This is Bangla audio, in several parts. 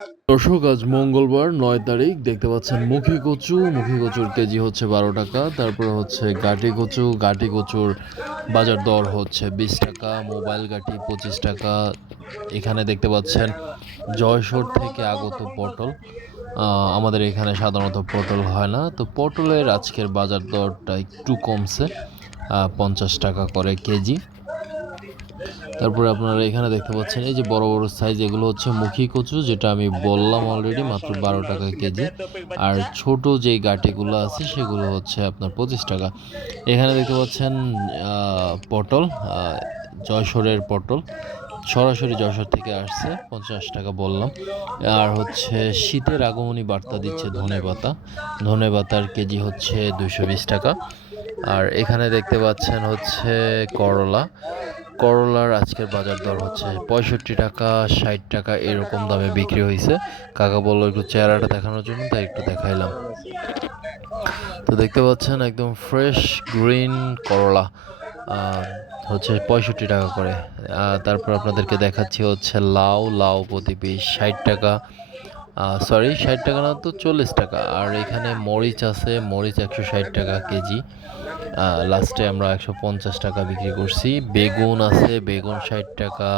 দর্শক, আজ মঙ্গলবার ৯ তারিখ। দেখতে পাচ্ছেন মুখী কচুর কেজি হচ্ছে 12 টাকা। তারপরে হচ্ছে গাটি কচুর বাজার দর হচ্ছে 20 টাকা। মোবাইল গাটি 25 টাকা। এখানে দেখতে পাচ্ছেন জয়সর থেকে আগত পটল। আমাদের এখানে সাধারণত পটল হয় না, তো পটলের আজকের বাজার দরটা একটু কমছে, 50 টাকা করে কেজি। তারপরে আপনারা এখানে দেখতে পাচ্ছেন এই যে বড় বড় সাইজ, এগুলো হচ্ছে মুখী কচু, যেটা আমি বললাম অলরেডি, মাত্র 12 টাকা কেজি। আর ছোট যে গাঁটিগুলো আছে সেগুলো হচ্ছে আপনার 25 টাকা। এখানে দেখতে পাচ্ছেন পটল, যশোরের পটল, সরাসরি যশোর থেকে আসছে, 50 টাকা বললাম। আর হচ্ছে শীতের আগমনী বার্তা দিচ্ছে ধনে পাতার কেজি হচ্ছে 220 টাকা। আর এখানে দেখতে পাচ্ছেন হচ্ছে করলার আজকের বাজার দর হচ্ছে 65 টাকা, 60 টাকা এরকম দামে বিক্রি হয়েছে। কাকা বললো একটু চেহারাটা দেখানোর জন্য, তাই একটু দেখাইলাম। তো দেখতে পাচ্ছেন একদম ফ্রেশ গ্রিন করলা, হচ্ছে 65 টাকা করে। তারপর আপনাদেরকে দেখাচ্ছি হচ্ছে লাউ প্রতি পিস 60 টাকা। সরি, 60 টাকা না তো 40 টাকা। আর এখানে মরিচ আছে, মরিচ 160 টাকা কেজি। লাস্টে আমরা 150 টাকা বিক্রি করছি। বেগুন আছে, বেগুন 60 টাকা,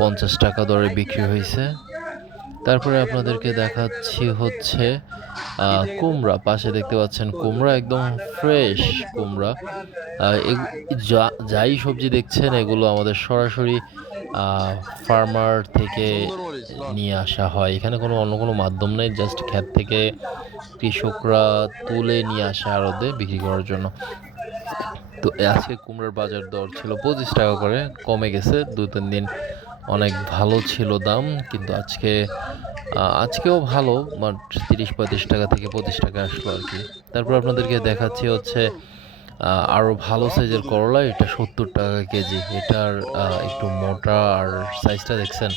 50 টাকা দরে বিক্রি হয়েছে। তারপরে আপনাদেরকে দেখাচ্ছি হচ্ছে কুমড়া, পাশে দেখতে পাচ্ছেন কুমড়া, একদম ফ্রেশ কুমড়া। যাই সবজি দেখছেন এগুলো আমাদের সরাসরি ফার্মার থেকে নিয়ে আসা হয়। এখানে অন্য কোনো মাধ্যম নেই, জাস্ট ক্ষেত থেকে কৃষকরা তুলে নিয়ে আসা আড়তে বিক্রি করার জন্য। তো আজকে কুমড়ার বাজার দর ছিল 25 টাকা করে, কমে গেছে 2-3 দিন অনেক ভালো ছিল দাম, কিন্তু আজকেও ভালো, বাট 30-35 টাকা থেকে 25 টাকা আসলো আর কি। তারপর আপনাদেরকে দেখাচ্ছি হচ্ছে আরও ভালো সাইজের করলা, এটা 70 টাকা কেজি। এটার একটু মোটা, আর সাইজটা দেখছেন,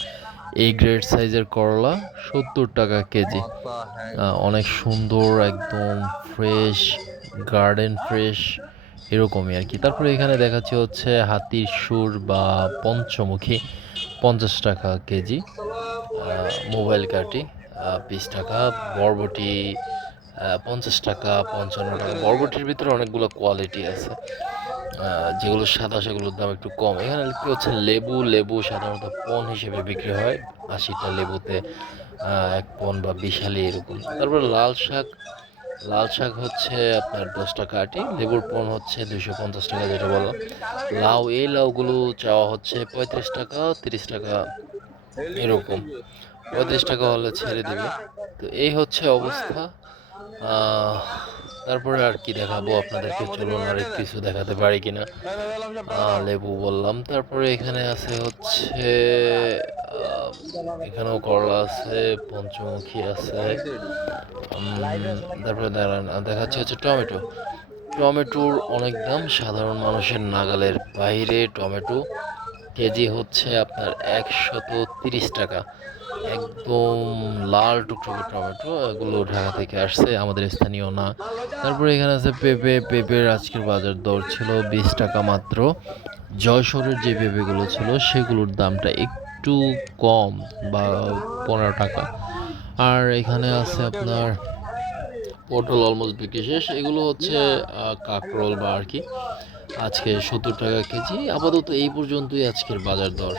এই গ্রেড সাইজের করলা 70 টাকা কেজি। অনেক সুন্দর, একদম ফ্রেশ, গার্ডেন ফ্রেশ, এরকমই আর কি। তারপরে এখানে দেখাচ্ছি হচ্ছে হাতির সুর বা পঞ্চমুখী, 50 টাকা কেজি। মোবাইল কাটি 20 টাকা। বরবটি 50 টাকা, 55 টাকা। বরবটির ভিতরে অনেকগুলো কোয়ালিটি আছে, যেগুলো সাদা সেগুলোর দাম একটু কম। এখানে দেখতে হচ্ছে লেবু সাধারণত পণ হিসেবে বিক্রি হয়, 80টা লেবুতে 1 পণ বা 20 আলি এরকম। তারপর লাল শাক হচ্ছে আপনার 10 টাকা আটি, লেবুর পণ হচ্ছে 250 টাকা, যেটা বললাম। এই লাউগুলো চাওয়া হচ্ছে 35 টাকা, 30 টাকা এরকম। 35 টাকা হলে ছেড়ে দিবে। তো এই হচ্ছে অবস্থা। আহ তারপরে আর কি দেখাবো আপনাদেরকে, চলুন আর কিছু দেখাতে পারি কিনা। লেবু বললাম, তারপরে এখানে আছে হচ্ছে আহ, এখানেও করলা আছে, পঞ্চমুখী আছে। তারপরে দাঁড়ান, দেখাচ্ছি হচ্ছে টমেটোর অনেক দাম, সাধারণ মানুষের নাগালের বাইরে। টমেটো কেজি হচ্ছে আপনার 130 টাকা। একদম লাল টুকটুকে টমেটো, এগুলো ঢাকা থেকে আসছে, আমাদের স্থানীয় না। তারপরে এখানে আছে পেঁপের আজকের বাজার দর ছিল 20 টাকা মাত্র। যশোরের যে পেঁপেগুলো ছিল সেগুলোর দামটা একটু কম, বা 15 টাকা। আর এখানে আছে আপনার পটল অলমোস্ট বিক্রি শেষ। এগুলো হচ্ছে কাকরোল বা আর কি, আজকে 70 টাকা কেজি। আপাতত এই পর্যন্তই আজকের বাজার দর।